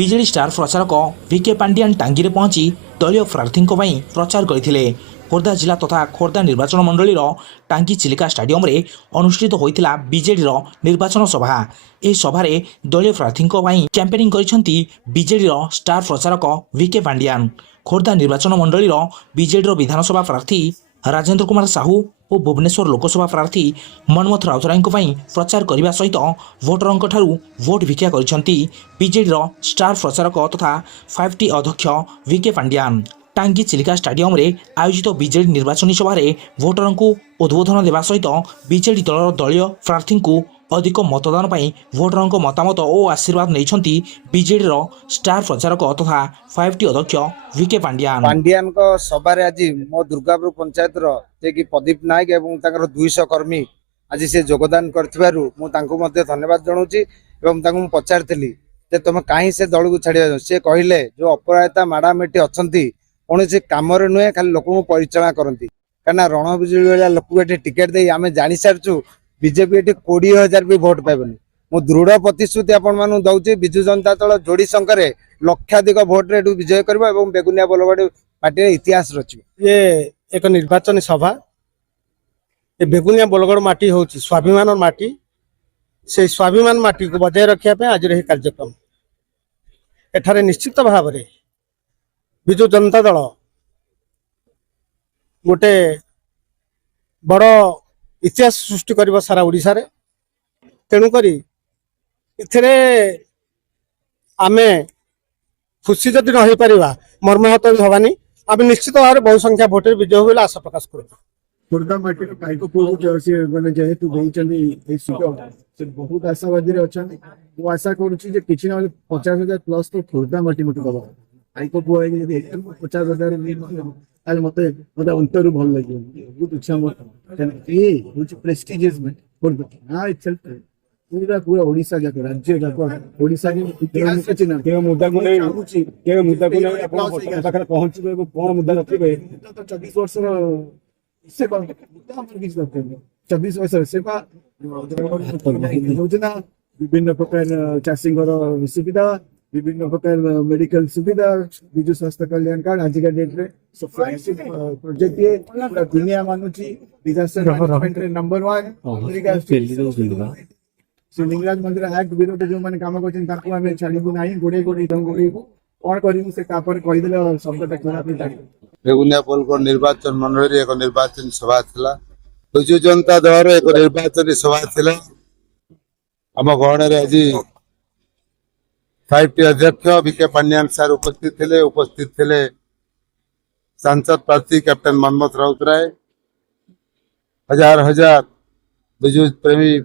BJD star ପ୍ରଚାରକ V K Pandian ଟାଙ୍ଗୀରେ ପହଞ୍ଚି ଦଳୀୟ ପ୍ରାର୍ଥୀଙ୍କ ପାଇଁ ପ୍ରଚାର କରିଥିଲେ। ଖୋର୍ଦ୍ଧା ଜିଲ୍ଲା ତଥା ଖୋର୍ଦ୍ଧା ନିର୍ବାଚନ ମଣ୍ଡଳୀର ଟାଙ୍ଗୀ ଚିଲିକା ଷ୍ଟାଡିୟମରେ ଅନୁଷ୍ଠିତ ହୋଇଥିଲା ବିଜେଡିର ନିର୍ବାଚନ ସଭା। ଏହି ସଭାରେ ଦଳୀୟ ପ୍ରାର୍ଥୀଙ୍କ ପାଇଁ କ୍ୟାମ୍ପେନିଂ କରିଛନ୍ତି ବିଜେଡିର ଷ୍ଟାର ପ୍ରଚାରକ ଭିକେ ପାଣ୍ଡିଆନ୍। ଖୋର୍ଦ୍ଧା ନିର୍ବାଚନ ମଣ୍ଡଳୀର ବିଜେଡିର ବିଧାନସଭା ପ୍ରାର୍ଥୀ ରାଜେନ୍ଦ୍ର କୁମାର ସାହୁ ଓ ଭୁବନେଶ୍ୱର ଲୋକସଭା ପ୍ରାର୍ଥୀ ମନ୍ମଥ ରାଉତରାୟଙ୍କ ପାଇଁ ପ୍ରଚାର କରିବା ସହିତ ଭୋଟରଙ୍କଠାରୁ ଭୋଟ ଭିକ୍ଷା କରିଛନ୍ତି ବିଜେଡିର ଷ୍ଟାର ପ୍ରଚାରକ ତଥା 5T ଅଧ୍ୟକ୍ଷ ଭିକେ ପାଣ୍ଡିଆନ୍। ଟାଙ୍ଗୀ ଚିଲିକା ଷ୍ଟାଡିୟମରେ ଆୟୋଜିତ ବିଜେଡି ନିର୍ବାଚନୀ ସଭାରେ ଭୋଟରଙ୍କୁ ଉଦ୍ବୋଧନ ଦେବା ସହିତ ବିଜେଡି ଦଳର ଦଳୀୟ ପ୍ରାର୍ଥୀଙ୍କୁ ଅଧିକ ମତଦାନ ପାଇଁ ଭୋଟରଙ୍କ ମତାମତ ଓ ଆଶୀର୍ବାଦ ନେଇଛନ୍ତି ବିଜେଡିର ଷ୍ଟାର ପ୍ରଚାରକ ତଥା 5T ଅଧ୍ୟକ୍ଷ ଭିକେ ପାଣ୍ଡିଆନଙ୍କ ସଭାରେ ଆଜି ମୋ ଦୁର୍ଗାପୁର ପଞ୍ଚାୟତର ଯିଏକି ପ୍ରଦୀପ ନାୟକ ଏବଂ ତାଙ୍କର 200 କର୍ମୀ ଆଜି ସେ ଯୋଗଦାନ କରିଥିବାରୁ ମୁଁ ତାଙ୍କୁ ମଧ୍ୟ ଧନ୍ୟବାଦ ଜଣାଉଛି। ଏବଂ ତାଙ୍କୁ ମୁଁ ପଚାରିଥିଲି ଯେ ତମେ କାହିଁ ସେ ଦଳକୁ ଛାଡ଼ିବା। ସେ କହିଲେ ଯେଉଁ ଅପରାଜିତା ମାଡାମ ଏଠି ଅଛନ୍ତି କୌଣସି କାମରେ ନୁହେଁ, ଖାଲି ଲୋକଙ୍କୁ ପରିଚାଳନା କରନ୍ତି। କାହିଁକିନା ରଣ ବିଜୁଳି ଭଳିଆ ଲୋକଙ୍କୁ ଏଠି ଟିକେଟ ଦେଇ ଆମେ ଜାଣିସାରିଛୁ ବିଜେପି ଏଠି 20,000 ବି ଭୋଟ ପାଇବନି। ମୁଁ ଦୃଢ଼ ପ୍ରତିଶ୍ରୁତି ଆପଣମାନଙ୍କୁ ଦଉଛି ବିଜୁ ଜନତା ଦଳ ଯୋଡ଼ି ସଂଖ୍ୟାରେ ଲକ୍ଷାଧିକ ଭୋଟରେ ଏଠୁ ବିଜୟ କରିବ ଏବଂ ବେଗୁନିଆ ବୋଲଗଡ଼ ପାର୍ଟିର ଇତିହାସ ରଚିବ। ये एक निर्वाचन सभा ये बेगुनिया बोलगड़ माटी हूँ स्वाभिमान माटी से स्वाभिमान माटी को बजाय रखा आज यह कार्यक्रम एठारे निश्चित भाव में विजु जनता दल गोटे बड़ इतिहास सृष्टि कर सारा ओडिशा रे। तेणुक आमे खुशी जदि न हो पारिबा मर्माहत भी हवानी आम निश्चित भाव में बहु संख्या भोटे विजय हो आशा प्रकाश कर। खुर्दा माटी काइको मैंने जेहेतु से बहुत आशावादी अच्छा वो आशा करुच्ची किसी ना 50,000 प्लस तो खुर्दा माटी मत दबा काइको पुआ 50,000 मत अंतर भल लगे बहुत इच्छा मत प्रेस्टिजियस हाँ इटसेल्फ पूरा पूरा ओडिशा जाक राज्य जाक ओडिशा के मुद्दा को पाखे पहुंचे कौन मुद्दा रखे तो 24 वर्ष से 24 वर्ष से योजना विभिन्न प्रकार चाषी सुविधा विभिन्न प्रकार मेडिकल सुविधा विजु स्वास्थ्य कल्याण कार्ड आज का डेट रे प्रोजेक्ट ये पूरा दुनिया मानुची डिजास्टर मैनेजमेंट रे नंबर 1 लिंगराज मंदिर एक्ट विरोध जो मैंने काम कर छाड़ू ना गोड़े गोड़े कौन कर शब्द बेगुनिया बोलगड़ निर्वाचन मंडल एक निर्वाचन सभा थिला विजु जनता दल एक निर्वाचन सभा थिला आम गहन आज 5T अध्यक्ष भिके पांडियान सार उपस्थित थे सांसद प्रार्थी कैप्टन मनमथ राउतराय हजार हजार विजु प्रेमी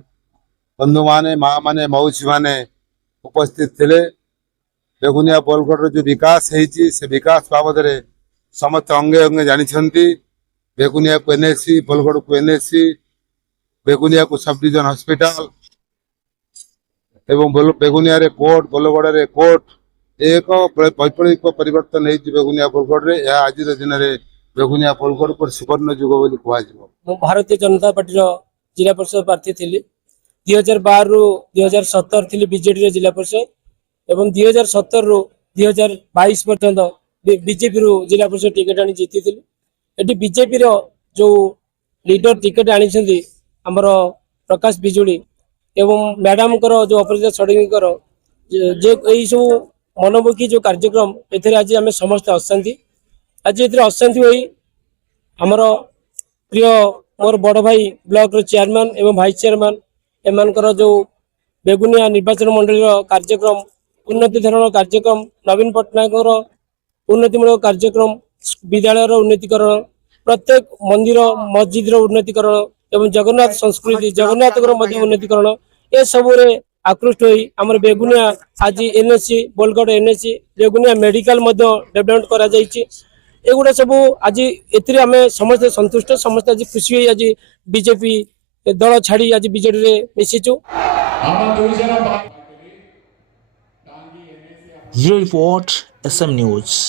बंधु माने माँ माने मौसी माने उपस्थित थे। बेगुनिया बोलगड़ जो विकास से विकास बाबद समस्त अंगे अंगे जानी बेगुनिया को NSC बोलगड़ को NSC बेगुनिया को सब डिविजन हॉस्पिटल एवं बेगुनिया रे कोर्ट बोलगड़ रे कोर्ट एक वैप्लविक परिवर्तन है बेगुनिया बोलगड़ रे आज दिन में बेगुनिया बोलगड़ पर सुवर्ण युग बोली कह। भारतीय जनता पार्टी जिला परिषद प्रार्थी थी 2012 रु 2017 थी बीजेडी जिला परिषद एवं 2017 रु 2022 पर्यंत बीजेपी रु जिला परिषद टिकेट आनी जीती थी। ये बीजेपी जो लीडर टिकेट आनी आमर प्रकाश बिजुली एवं मैडम जो अपराजिता षडंगीकर यही सब मनमुखी जो कार्यक्रम ए आज आम समस्त अशांति आज ये अशांति हो आमर प्रिय मोर बड़ भाई ब्लॉक चेयरमैन एवं भाइस चेयरमैन एमानकर जो बेगुनिया निर्वाचन मंडल कार्यक्रम उन्नति धरण कार्यक्रम नवीन पट्टनायक उन्नतिमूलक कार्यक्रम विद्यालय उन्नतिकरण प्रत्येक मंदिर मस्जिद उन्नतिकरण एवं जगन्नाथ संस्कृति जगन्नाथ उन्नतिकरण ए सब आकृष्ट हो आमर बेगुनिया आज NSC बोलगड़ NSC Begunia medical development करा एगुड़ा सब आज ए समस्त संतुष्ट समस्त आज खुशी हुई आज बीजेपी दल छाड़ी आज बीजेडी रे मिसिचु। Report SM news.